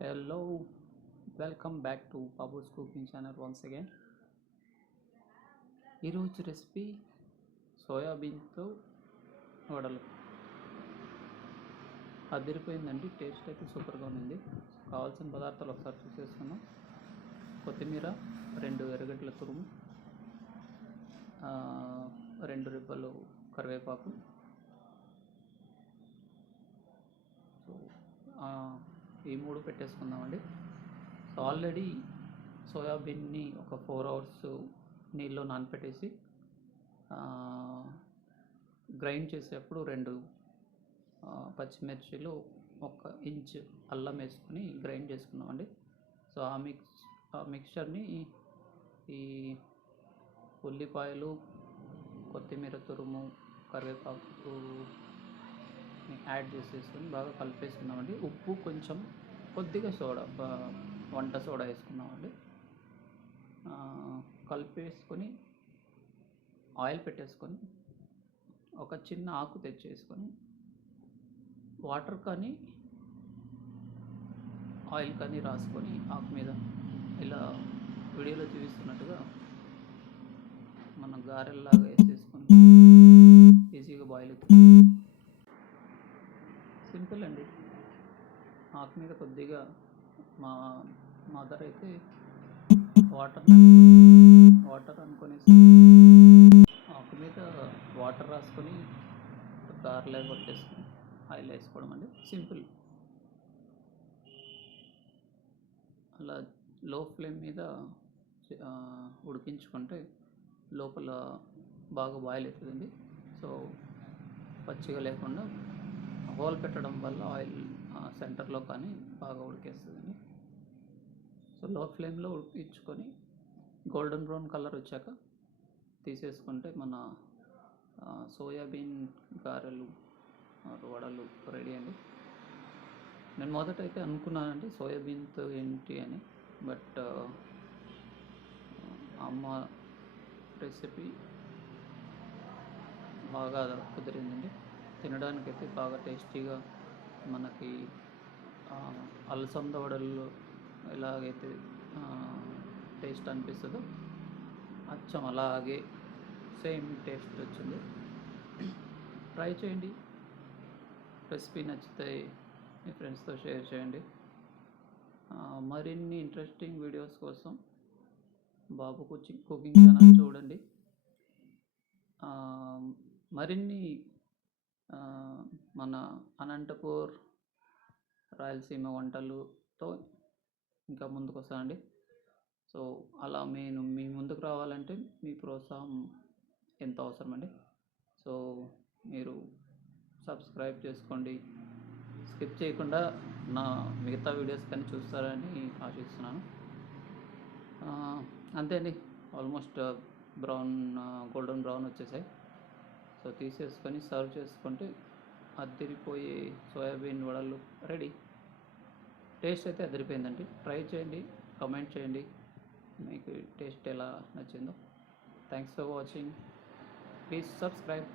Hello, welcome back to Babu's Cooking Channel once again. ఈరోజు recipe సోయాబీన్తో వడలు. అదిరిపోయిందండి, taste అయితే సూపర్గా ఉంది. కావాల్సిన పదార్థాలు ఒకసారి చూసేసుకున్నాం. కొత్తిమీర, 2 ఎర్రగడ్డల తురుము, 2 రిబ్బలు కరివేపాకు. సో ఈ 3 పెట్టేసుకుందామండి. సో ఆల్రెడీ సోయాబీన్ని ఒక 4 అవర్స్ నీళ్ళలో నానపెట్టేసి గ్రైండ్ చేసేటప్పుడు 2 పచ్చిమిర్చిలు, 1 ఇంచ్ అల్లం వేసుకొని గ్రైండ్ చేసుకున్నామండి. సో ఆ మిక్చర్ని ఈ ఉల్లిపాయలు, కొత్తిమీర తురుము, కరివేపాకు యాడ్ చేసేసుకొని బాగా కలిపేసుకున్నామండి. ఉప్పు, కొంచెం కొద్దిగా వంట సోడా వేసుకున్నామండి. కలిపేసుకొని ఆయిల్ పెట్టేసుకొని ఒక చిన్న ఆకు తెచ్చేసుకొని వాటర్ కానీ ఆయిల్ కానీ రాసుకొని ఆకు మీద ఇలా వీడియోలో చూపిస్తున్నట్టుగా మనం గారెల్లాగా వేసేసుకొని ఈజీగా బాయిల్ అవుతుంది. సింపుల్ అండి. ఆకు మీద కొద్దిగా మా మదర్ అయితే వాటర్ అనుకునేసి ఆకు మీద వాటర్ రాసుకొని గారెలా కొట్టేసుకొని ఆయిల్ వేసుకోవడం అండి. సింపుల్. అలా లో ఫ్లేమ్ మీద ఉడికించుకుంటే లోపల బాగా బాయిల్ అవుతుందండి. సో పచ్చిగా లేకుండా హోల్ పెట్టడం వల్ల ఆయిల్ సెంటర్లో కానీ బాగా ఉడికేస్తుందండి. సో లో ఫ్లేమ్లో ఉడికించుకొని గోల్డెన్ బ్రౌన్ కలర్ వచ్చాక తీసేసుకుంటే మన సోయాబీన్ గారెలు, వడలు రెడీ అండి. నేను మొదటైతే అనుకున్నానండి సోయాబీన్తో ఏంటి అని, బట్ అమ్మ రెసిపీ బాగా కుదిరిందండి. తినడానికైతే బాగా టేస్టీగా, మనకి అలసంద వడలు ఎలాగైతే టేస్ట్ అనిపిస్తుందో అచ్చం అలాగే సేమ్ టేస్ట్ వచ్చింది. ట్రై చేయండి. రెసిపీ నచ్చితే మీ ఫ్రెండ్స్తో షేర్ చేయండి. మరిన్ని ఇంట్రెస్టింగ్ వీడియోస్ కోసం బాబు కుకింగ్ ఛానల్ చూడండి. మరిన్ని మన అనంతపూర్, రాయలసీమ వంటలతో ఇంకా ముందుకు వస్తానండి. సో అలా నేను మీ ముందుకు రావాలంటే మీ ప్రోత్సాహం ఎంతో అవసరం అండి. సో మీరు సబ్స్క్రైబ్ చేసుకోండి. స్కిప్ చేయకుండా నా మిగతా వీడియోస్ కానీ చూస్తారని ఆశిస్తున్నాను. అంతే అండి. ఆల్మోస్ట్ గోల్డెన్ బ్రౌన్ వచ్చేసాయి. సో తీసేసుకొని సర్వ్ చేసుకుంటే అదిరిపోయే సోయాబీన్ వడలు రెడీ. టేస్ట్ అయితే అదిరిపోయిందండి. ట్రై చేయండి, కామెంట్ చేయండి మీకు టేస్ట్ ఎలా నచ్చిందో. Thanks for watching. Please subscribe.